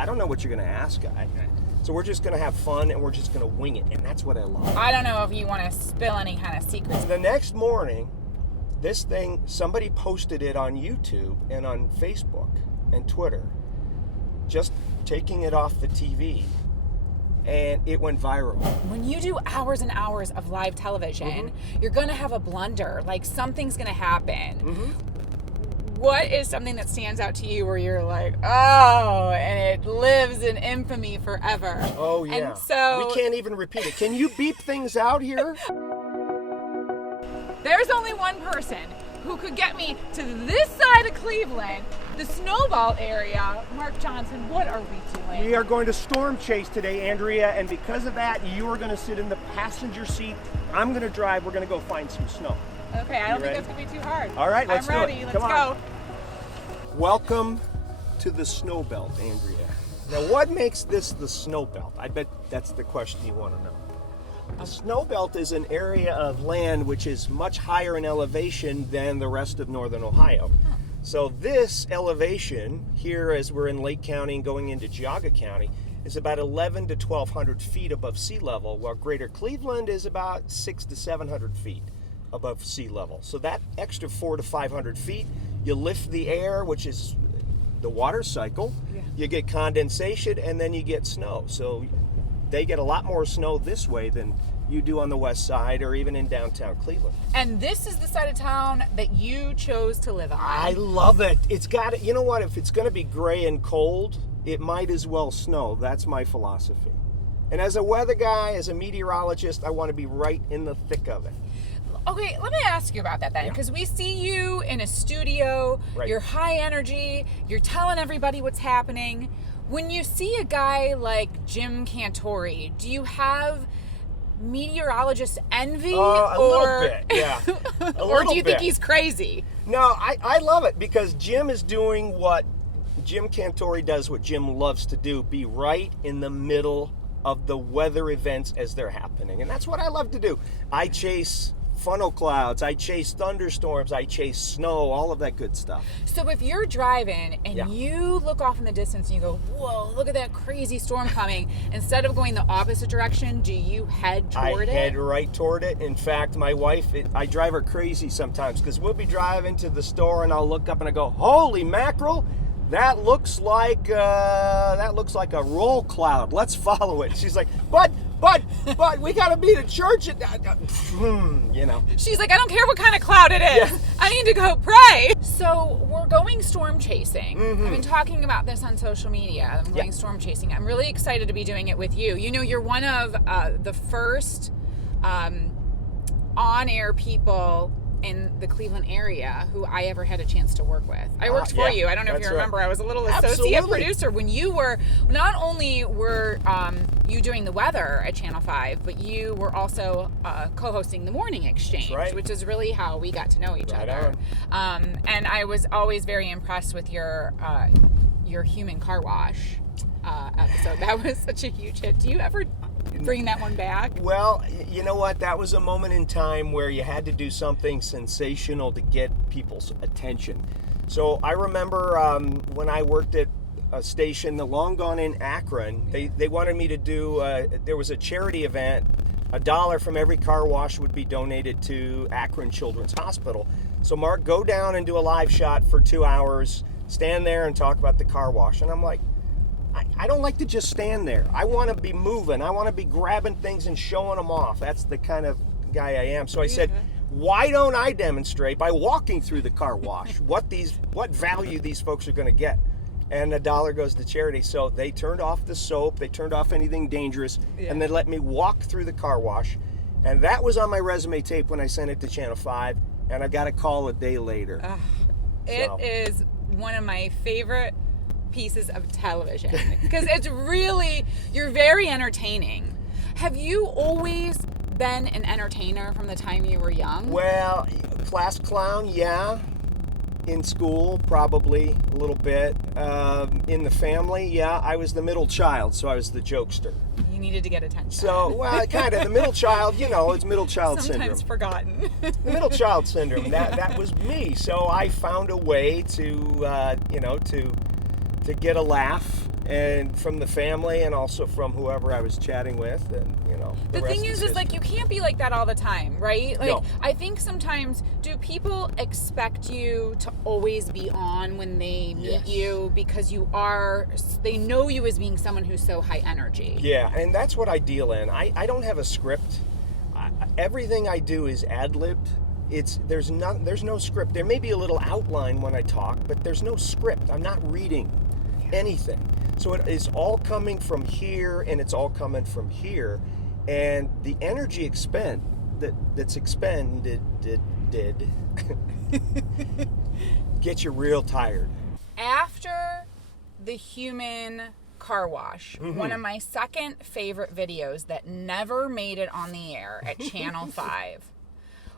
I don't know what you're going to ask. So we're just going to have fun, and we're just going to wing it, and that's what I love. I don't know if you want to spill any kind of secrets. The next morning, this thing, somebody posted it on YouTube and on Facebook and Twitter, just taking it off the TV, and it went viral. When you do hours and hours of live television, you're going to have a blunder. Like, something's going to happen. What is something that stands out to you where you're like, oh, and it lives in infamy forever? Oh, yeah. And so we can't even repeat it. Can you beep things out here? There's only one person who could get me to this side of Cleveland, the Snowball area. Mark Johnson, what are we doing? We are going to storm chase today, Andrea, and because of that, you are going to sit in the passenger seat. I'm going to drive. We're going to go find some snow. Okay, I don't think that's going to be too hard. All right, let's do it. I'm ready. Let's go. Welcome to the snow belt, Andrea. Now, what makes this the snow belt? I bet that's the question you want to know. The snow belt is an area of land which is much higher in elevation than the rest of northern Ohio. So this elevation here, as we're in Lake County and going into Geauga County, is about 11 to 1,200 feet above sea level, while Greater Cleveland is about 600 to 700 feet above sea level. So that extra 400 to 500 feet, you lift the air, which is the water cycle, you get condensation, and then you get snow. So they get a lot more snow this way than you do on the west side or even in downtown Cleveland. And this is the side of town that you chose to live on. I love it. It's got it. You know what? If it's going to be gray and cold, it might as well snow. That's my philosophy. And as a weather guy, as a meteorologist, I want to be right in the thick of it. Okay, let me ask you about that then, because we see you in a studio, you're high energy, you're telling everybody what's happening. When you see a guy like Jim Cantore, do you have meteorologist envy? A little bit, yeah. Or do you think he's crazy? No, I love it because Jim is doing what Jim Cantore does, what Jim loves to do, be right in the middle of the weather events as they're happening. And that's what I love to do. I chase funnel clouds, I chase thunderstorms, I chase snow, all of that good stuff. So if you're driving and you look off in the distance and you go, whoa, look at that crazy storm coming, instead of going the opposite direction, do you head toward it? I head right toward it. In fact, my wife, I drive her crazy sometimes because we'll be driving to the store and I'll look up and I go, holy mackerel, that looks like a roll cloud. Let's follow it. She's like, but we gotta be to church. You know. She's like, I don't care what kind of cloud it is. Yeah. I need to go pray. So we're going storm chasing. I've been talking about this on social media. I'm going storm chasing. I'm really excited to be doing it with you. You know, you're one of the first on-air people in the Cleveland area who I ever had a chance to work with. I worked for you. I don't know if you remember. I was a little associate producer when you were, not only were you doing the weather at Channel 5, but you were also co-hosting the Morning Exchange, which is really how we got to know each other. And I was always very impressed with your human car wash episode. That was such a huge hit. Do you ever bring that one back? Well, you know what? That was a moment in time where you had to do something sensational to get people's attention. So I remember when I worked at a station, the long gone in Akron, they wanted me to do, there was a charity event. $1 from every car wash would be donated to Akron Children's Hospital. So Mark, go down and do a live shot for 2 hours, stand there and talk about the car wash. And I'm like, I don't like to just stand there. I want to be moving. I want to be grabbing things and showing them off. That's the kind of guy I am. So I said, why don't I demonstrate by walking through the car wash what value these folks are going to get? And $1 goes to charity. So they turned off the soap, they turned off anything dangerous, and they let me walk through the car wash. And that was on my resume tape when I sent it to Channel 5, and I got a call a day later. It is one of my favorite pieces of television because it's really, you're very entertaining. Have you always been an entertainer from the time you were young? Well, class clown, yeah. In school, probably a little bit. In the family, yeah. I was the middle child, so I was the jokester. You needed to get attention. So, well, kind of the middle child, you know, it's middle child Sometimes syndrome. forgotten. The middle child syndrome, that was me. So I found a way to, to get a laugh, and from the family and also from whoever I was chatting with, and the thing is like, you can't be like that all the time, right? Like, No. I think sometimes, do people expect you to always be on when they meet you because they know you as being someone who's so high energy? Yeah, and that's what I deal in. I don't have a script. Everything I do is ad-libbed. There's no script. There may be a little outline when I talk, but there's no script. I'm not reading anything. So it is all coming from here, and it's all coming from here, and the energy that's expended gets you real tired. After the human car wash, one of my second favorite videos that never made it on the air at Channel 5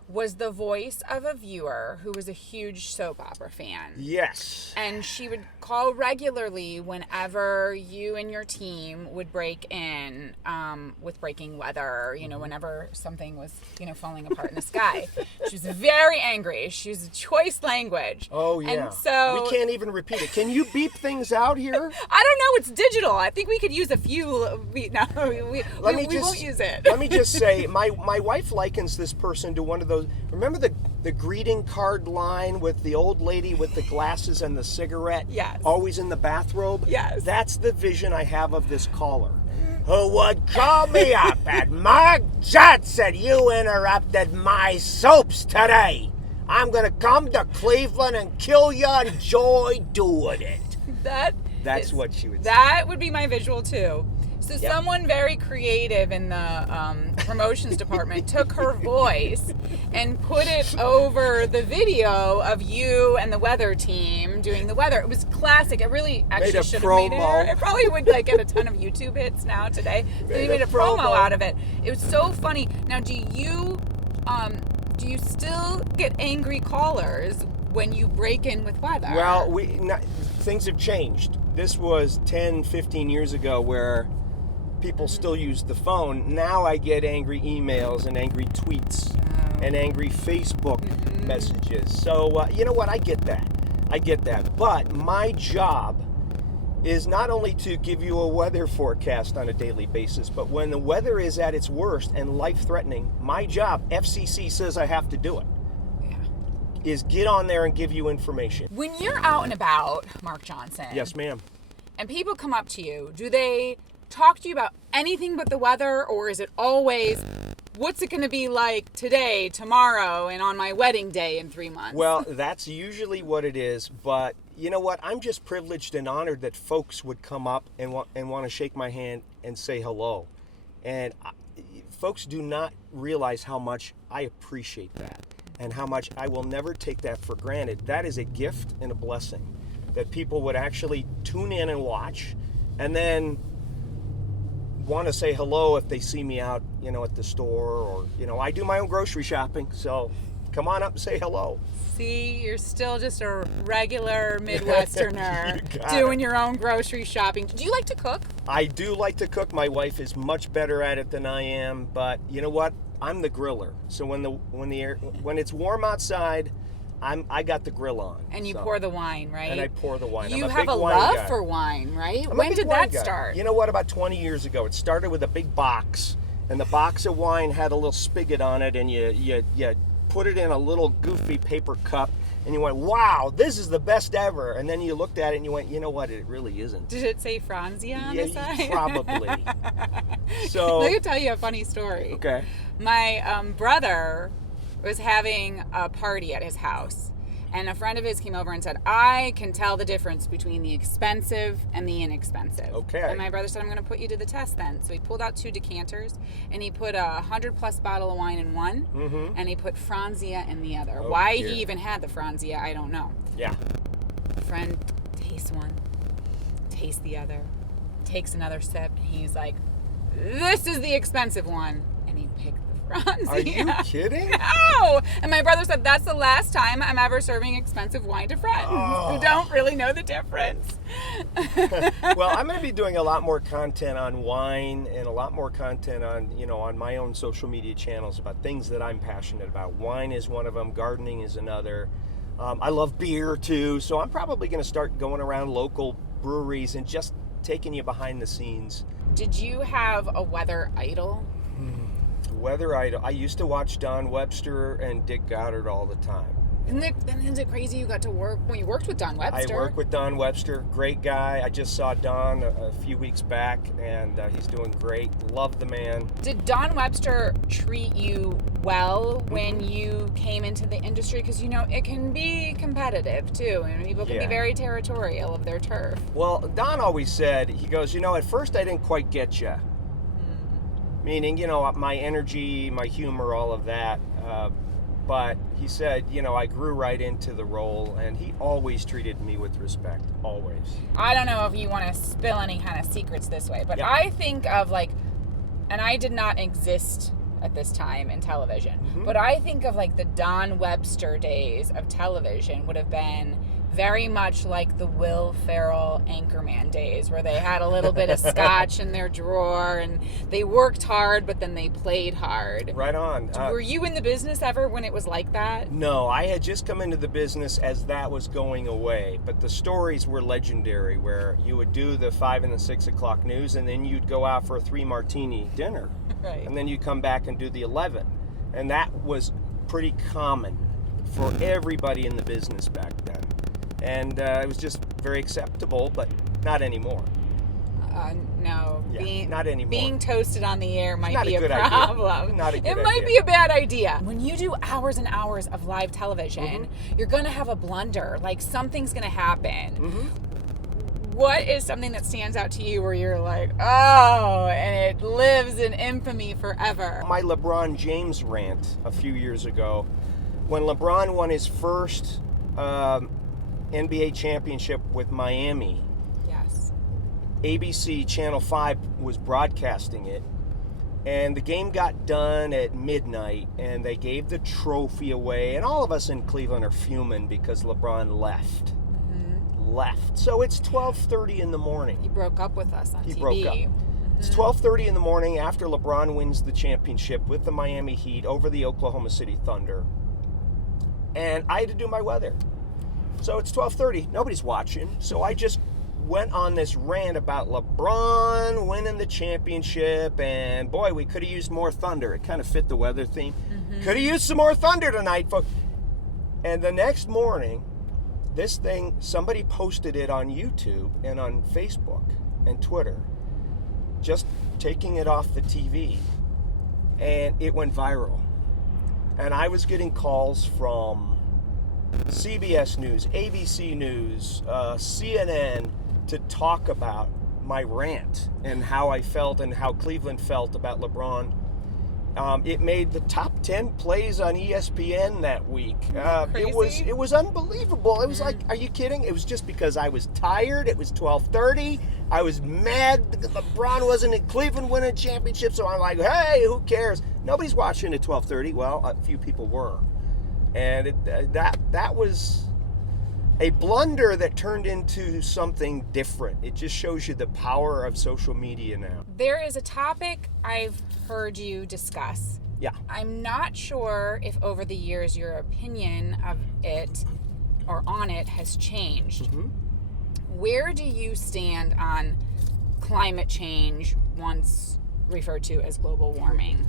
was the voice of a viewer who was a huge soap opera fan. Yes. And she would call regularly whenever you and your team would break in with breaking weather, whenever something was, falling apart in the sky. She was very angry. She used choice language. Oh, yeah. And so... we can't even repeat it. Can you beep things out here? I don't know. It's digital. I think we could use a few... we won't use it. Let me just say, my wife likens this person to one of those... Remember the greeting card line with the old lady with the glasses and the cigarette? Yes. Always in the bathrobe? Yes. That's the vision I have of this caller. Who would call me up and Mark Johnson, you interrupted my soaps today. I'm going to come to Cleveland and kill you and enjoy doing it. That's what she would say. That would be my visual too. So someone very creative in the promotions department took her voice and put it over the video of you and the weather team doing the weather. It was classic. It really actually should have made it. It probably would get a ton of YouTube hits now today. So they made a promo out of it. It was so funny. Now, do you still get angry callers when you break in with weather? Well, things have changed. This was 10, 15 years ago where people still use the phone. Now I get angry emails and angry tweets and angry Facebook messages. So, you know what? I get that. But my job is not only to give you a weather forecast on a daily basis, but when the weather is at its worst and life-threatening, my job, FCC says I have to do it, is get on there and give you information. When you're out and about, Mark Johnson. Yes, ma'am. And people come up to you, do they talk to you about anything but the weather, or is it always, what's it going to be like today, tomorrow, and on my wedding day in 3 months? Well, that's usually what it is, but you know what? I'm just privileged and honored that folks would come up and want to shake my hand and say hello. And folks do not realize how much I appreciate that and how much I will never take that for granted. That is a gift and a blessing, that people would actually tune in and watch and then want to say hello if they see me out, at the store, or, I do my own grocery shopping, so come on up and say hello. See, you're still just a regular Midwesterner doing your own grocery shopping. Do you like to cook? I do like to cook. My wife is much better at it than I am, but you know what? I'm the griller. So when it's warm outside, I got the grill on. And you pour the wine, right? And I pour the wine. You I'm have a love for wine, right? When did that start? You know what? About 20 years ago. It started with a big box, and the box of wine had a little spigot on it, and you put it in a little goofy paper cup, and you went, wow, this is the best ever. And then you looked at it and you went, you know what? It really isn't. Did it say Franzia on the side? Probably. So let me tell you a funny story. Okay. My brother was having a party at his house, and a friend of his came over and said, I can tell the difference between the expensive and the inexpensive. Okay. And my brother said, I'm going to put you to the test then. So he pulled out 2 decanters, and he put 100+ bottle of wine in one, and he put Franzia in the other. Why he even had the Franzia, I don't know. Yeah. Friend tastes one, tastes the other, takes another sip, and he's like, this is the expensive one. And he picked Franzia. Are you kidding? No! And my brother said, that's the last time I'm ever serving expensive wine to friends who don't really know the difference. Well, I'm going to be doing a lot more content on wine and a lot more content on my own social media channels about things that I'm passionate about. Wine is one of them. Gardening is another. I love beer too, so I'm probably going to start going around local breweries and just taking you behind the scenes. Did you have a weather idol? Weather idol. I used to watch Don Webster and Dick Goddard all the time. Isn't it crazy you got to work when you worked with Don Webster? I worked with Don Webster, great guy. I just saw Don a few weeks back, and he's doing great. Love the man. Did Don Webster treat you well when you came into the industry? Because, it can be competitive, too, and people can be very territorial of their turf. Well, Don always said, he goes, at first I didn't quite get you. Meaning, my energy, my humor, all of that. But he said, I grew right into the role, and he always treated me with respect, always. I don't know if you want to spill any kind of secrets this way, but I think of and I did not exist at this time in television, but I think of the Don Webster days of television would have been very much like the Will Ferrell Anchorman days, where they had a little bit of scotch in their drawer and they worked hard, but then they played hard. Right on. Were you in the business ever when it was like that? No, I had just come into the business as that was going away, but the stories were legendary, where you would do the 5 and the 6 o'clock news, and then you'd go out for a 3-martini dinner. Right. And then you'd come back and do the 11. And that was pretty common for everybody in the business back then. And it was just very acceptable, but not anymore. No, not anymore. Being toasted on the air might be a problem. Not a good idea. It might be a bad idea. When you do hours and hours of live television, you're going to have a blunder. Something's going to happen. What is something that stands out to you where you're like, oh, and it lives in infamy forever? My LeBron James rant a few years ago, when LeBron won his first NBA championship with Miami. Yes. ABC Channel 5 was broadcasting it, and the game got done at midnight, and they gave the trophy away, and all of us in Cleveland are fuming because LeBron left. So it's 12:30 in the morning. He broke up with us on TV. He broke up. It's 12:30 in the morning after LeBron wins the championship with the Miami Heat over the Oklahoma City Thunder, and I had to do my weather. So it's 12:30. Nobody's watching. So I just went on this rant about LeBron winning the championship, and boy, we could have used more thunder. It kind of fit the weather theme. Could have used some more thunder tonight, folks. And the next morning, this thing, somebody posted it on YouTube and on Facebook and Twitter, just taking it off the TV, and it went viral. And I was getting calls from CBS News, ABC News, CNN to talk about my rant and how I felt and how Cleveland felt about LeBron. It made the top 10 plays on ESPN that week. It was unbelievable. It was like, are you kidding? It was just because I was tired. It was 12:30. I was mad because LeBron wasn't in Cleveland winning a championship. So I'm like, hey, who cares? Nobody's watching at 12:30. Well, a few people were. And that was a blunder that turned into something different. It just shows you the power of social media now. There is a topic I've heard you discuss. Yeah. I'm not sure if over the years your opinion of it or on it has changed. Where do you stand on climate change, once referred to as global warming?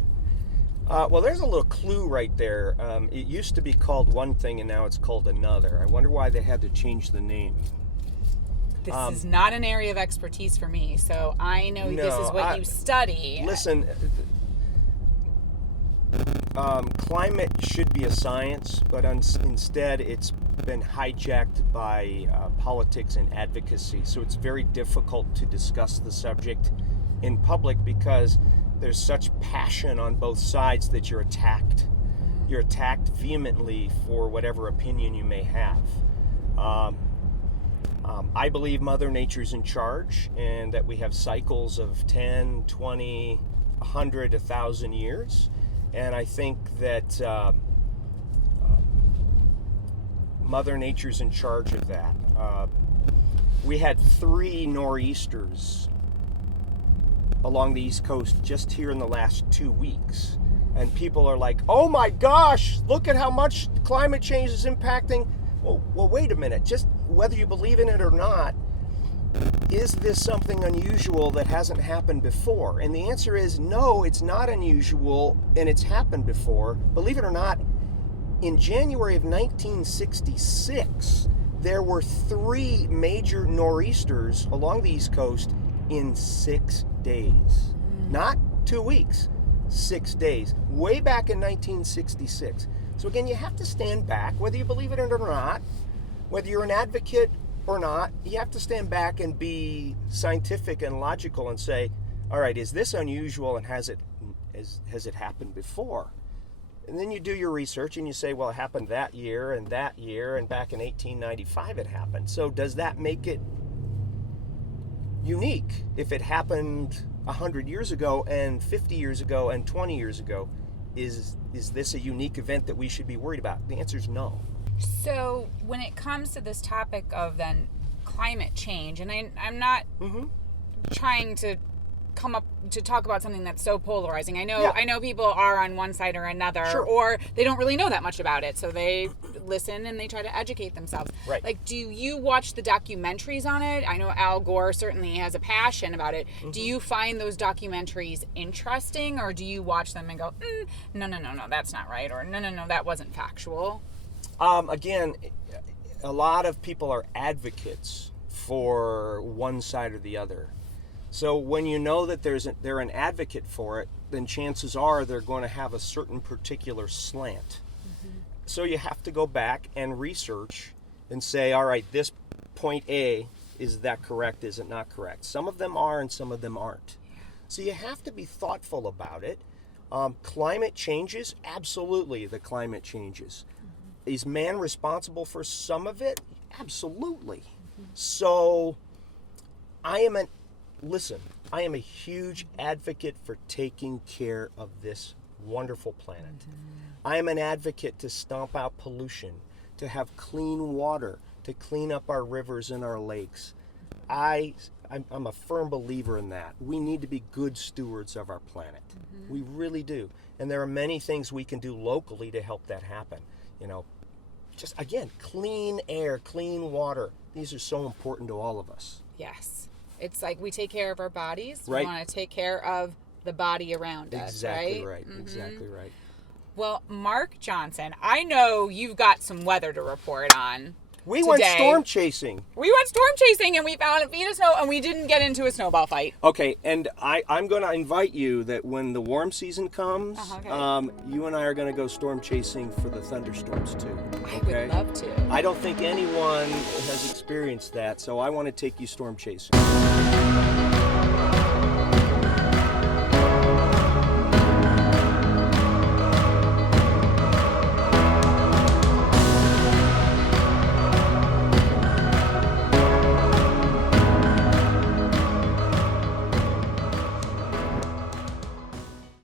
Well, there's a little clue right there. It used to be called one thing, and now it's called another. I wonder why they had to change the name. This is not an area of expertise for me, so I know this is what you study. Listen, climate should be a science, but instead it's been hijacked by politics and advocacy. So it's very difficult to discuss the subject in public because there's such passion on both sides that you're attacked. You're attacked vehemently for whatever opinion you may have. I believe Mother Nature's in charge and that we have cycles of 10, 20, 100, 1,000 years. And I think that Mother Nature's in charge of that. We had 3 nor'easters along the East Coast just here in the last 2 weeks. And people are like, oh my gosh, look at how much climate change is impacting. Well, wait a minute. Just whether you believe in it or not, is this something unusual that hasn't happened before? And the answer is no, it's not unusual, and it's happened before. Believe it or not, in January of 1966, there were 3 major nor'easters along the East Coast in 6 days. Not 2 weeks, 6 days. Way back in 1966. So again, you have to stand back, whether you believe it or not, whether you're an advocate or not, you have to stand back and be scientific and logical and say, all right, is this unusual, and has it happened before? And then you do your research and you say, well, it happened that year, and back in 1895 it happened. So does that make it unique? If it happened 100 years ago and 50 years ago and 20 years ago, is this a unique event that we should be worried about? The answer is no. So when it comes to this topic of then climate change, and I'm not trying to come up to talk about something that's so polarizing. I know people are on one side or another, Sure. or they don't really know that much about it, so they listen and they try to educate themselves. Right. Like, do you watch the documentaries on it? I know Al Gore certainly has a passion about it. Do you find those documentaries interesting, or do you watch them and go, no, that's not right, or no, that wasn't factual? Again, a lot of people are advocates for one side or the other. So when you know that they're an advocate for it, then chances are they're going to have a certain particular slant. So you have to go back and research and say, all right, this point A, is that correct? Is it not correct? Some of them are and some of them aren't. So you have to be thoughtful about it. Climate changes? Absolutely, the climate changes. Is man responsible for some of it? Absolutely. So I am a huge advocate for taking care of this wonderful planet. I am an advocate to stomp out pollution, to have clean water, to clean up our rivers and our lakes. I'm a firm believer in that. We need to be good stewards of our planet. We really do. And there are many things we can do locally to help that happen. Just again, clean air, clean water. These are so important to all of us. Yes. It's like we take care of our bodies. Right. We want to take care of the body around us, Exactly right? right. Exactly right. Well, Mark Johnson, I know you've got some weather to report on. We went storm chasing. We went storm chasing, and we found a feet of snow, and we didn't get into a snowball fight. Okay, and I'm going to invite you that when the warm season comes, you and I are going to go storm chasing for the thunderstorms too. Okay? I would love to. I don't think anyone has experienced that, so I want to take you storm chasing.